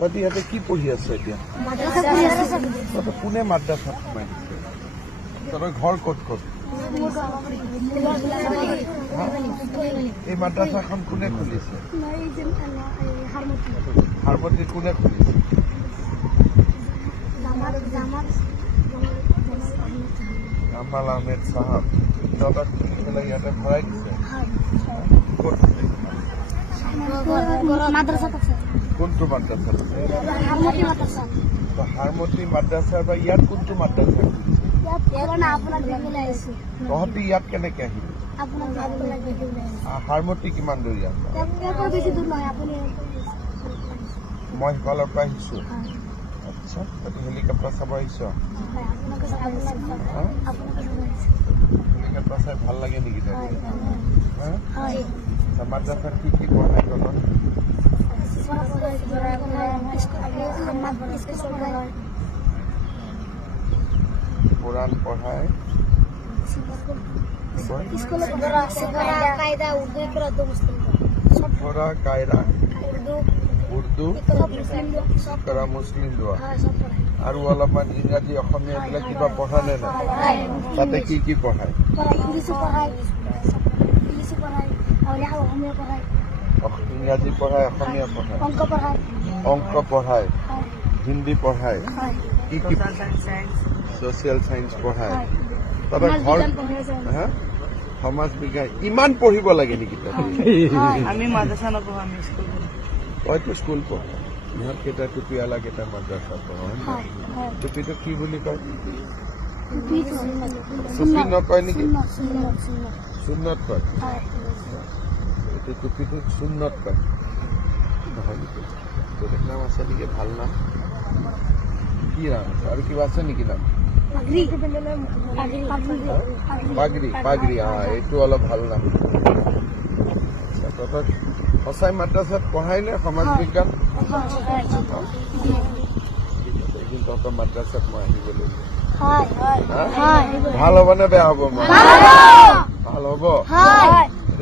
তহঁতি ইয়াতে কি পঢ়ি আছ এতিয়া তহঁতে কোনে মাদ্ৰাছাত সোমাই দিছে তহঁতৰ ঘৰ ক'ত ক'ত এই মাদ্ৰাছাখন কোনে খুলিছে হাৰমতি কোনে খুলিছে জামাল আহমেদ চাহাব তহঁতক পেলাই ইয়াতে ভৰাই দিছে কোনটো মাদ্ৰাছাত হাৰমতি মাদ্ৰাছা বা ইয়াত কোনটো মাদ্ৰাছা তহঁতি ইয়াত কেনেকে আহিবি হাৰমতি কিমান দূৰ ইয়াত মই সিফালৰ পৰা আহিছো আচ্ছা তহঁতি হেলিকপ্টাৰ চাব আহিছ হেলিকপ্টাৰ চাই ভাল লাগে নেকি মাদ্ৰাছাত কি কি পঢ়াই তহঁতক কোরআন পড়ায় সফরা কায়দা উর্দু করা মুসলিম দোয়া আর অলপমান ইংরাজী অসমীয়া এইবিলাক কিবা পঢ়া নে না তাতে কি কি পঢ়ায় ইংৰাজী পঢ়ায় অসমীয়া পঢ়ায় অংক পঢ়ায় হিন্দী পঢ়ায় কি কি সোশিয়াল সায়েন্স পঢ়ায় তাতে ঘৰ সমাজ বিজ্ঞান ইমান পঢ়িব লাগে নেকি আমি মাদ্ৰাছা নপঢ়ো আমি স্কুল তইতো স্কুল পঢ় ইহঁত কেইটা টুপিৱালা কেইটা মাদ্ৰাছা পঢ় টুপিটো কি বুলি কয় চুফি নকয় নেকি সুন্নত কয় এইটো টুপিটো সুন্নত কয় নহয় নেকি বেলেগ নাম আছে নেকি ভাল নাম কি নাম আছে আৰু কিবা আছে নেকি নাম পাগৰি পাগৰি এইটো অলপ ভাল নাম তহঁতক সঁচাই মাদ্ৰাছাত পঢ়াই নে সমাজ বিজ্ঞান এদিন তহঁতৰ মাদ্ৰাছাত মই আহিব লাগিব ভাল হ'ব নে বেয়া হ'ব মই ভাল হ'ব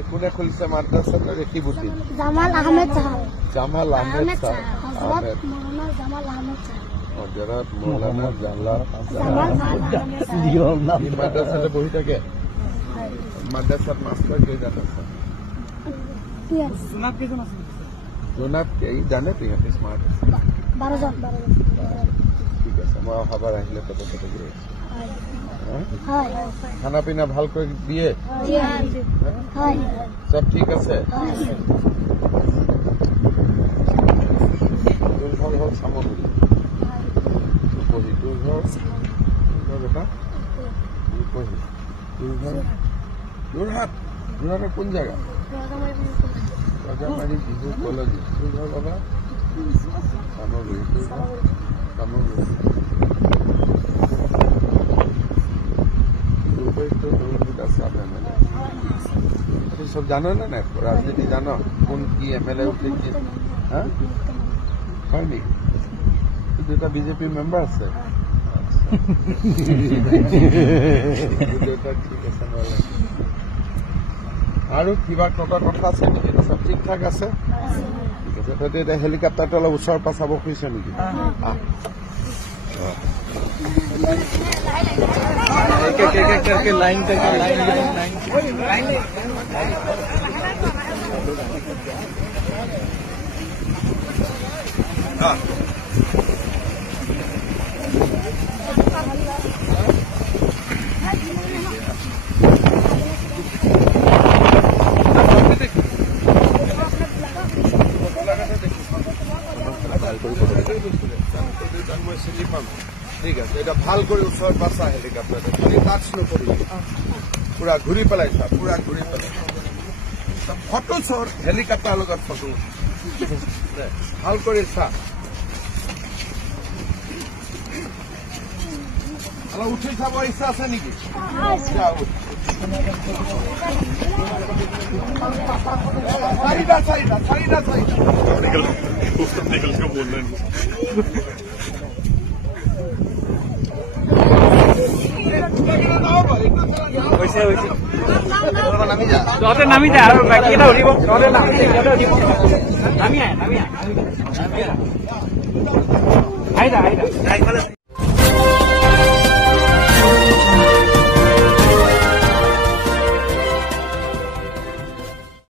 কোনে খুলিছে মাদ্ৰাছাটো দেখিবুতি জামাল আহমেদ জামাল আহমেদ আহমেদ হজরত মৌলানা জালাল মাদ্রাসাতে বহি থাকে মাদ্রাসাত মাস্টার কেইজন আছে জোনাব জানে তো ইহঁতে স্মাৰ্ট 12 জন ঠিক আছে মই অহাবাৰ আহিলে তহঁতৰ তাতে গৈ খানা পিনা ভালকৈ দিয়ে সব ঠিক আছে ভাল ভাল সামগ্ৰী যোৰহাট যোৰহাটৰ কোন জেগা ৰজামাৰী বিহু কলেজ তোৰ ঘৰ বাবা চামগুৰি তোৰ ঘৰ চামগুৰি সব জানো না নাই রাজনীতি জানো কোন কি এমএলএ উঠেছে হ্যাঁ হয় নেকি দুটা বিজেপি মেম্বার আছে আৰু কিবা তহঁতৰ কথা আছে নেকি চব ঠিক ঠাক আছে ঠিক আছে তহঁতে এতিয়া হেলিকপ্টাৰটো অলপ ওচৰৰ পৰা চাব খুজিছ নেকি লাইন ঠিক আছে এটা ভাল কৰে ওচৰ পাছা হেলিকপ্টাৰটো খালি টাচ নকৰিবি পুৰা ঘূৰি পেলাই চা পুৰা ঘূৰি পেলাই ফটো চৰ হেলিকপ্টাৰ লগত ফটো ভাল কৰি চা অলপ উঠি চাব ইচ্ছা আছে নেকি চাৰিটা চাৰিটা চাৰিটা চাৰিটা হৈছে তহঁতে নামি যা আৰু বাকী কেইটা উঠিব তহঁতে নামি আহ আহি যা